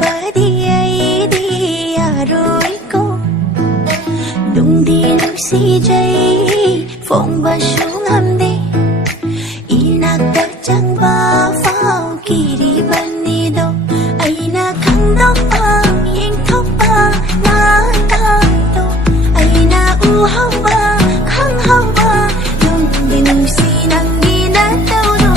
badiay aroy ko dung di nugsijay phong ba sung amde inagda chang ba phao kiri banido ay na khang dok pa yeng thok pa na ta to ay na uhaw ba khang haw ba dung di nugsi nang ginataw do.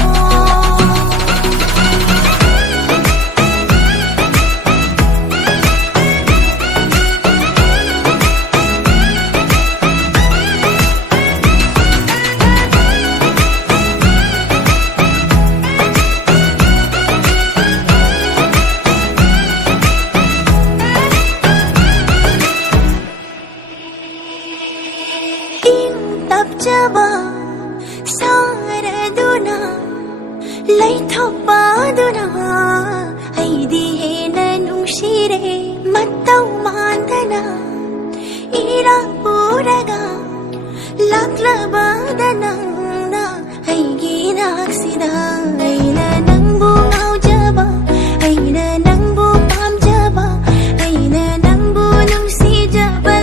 Tapjaba saraduna laithoppaduna ay di hena nungshire mattaw mandana irapuraga laklabadana na ay ginaksida ay na nang bungaw jaba ay na nang bupam jaba ay na nang bunong si jaba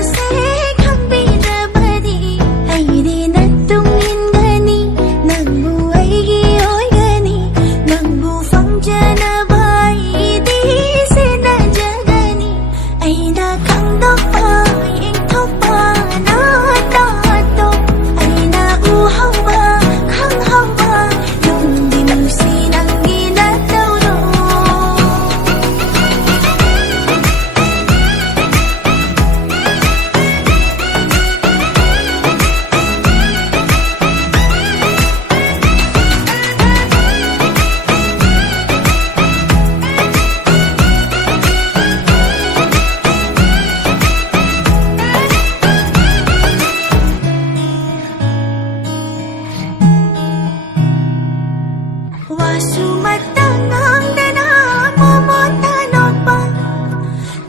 Sumatang dana pumuntanod pa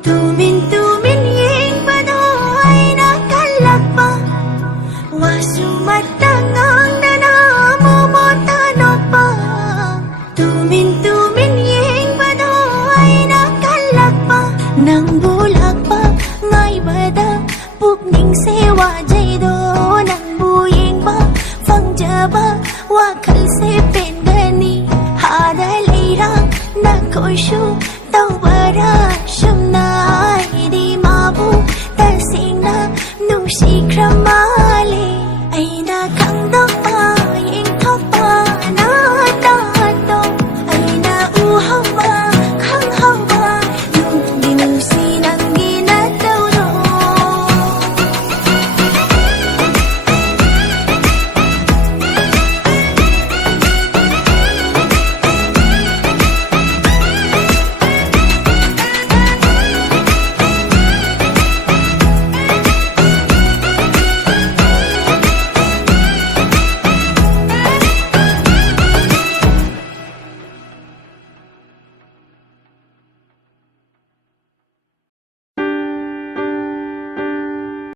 tumin-tumin yeng padoy nakalak pa wasumatang dana pumuntanod pa tumin-tumin yeng padoy nakalak pa nang bulag pa ngay bada pupning se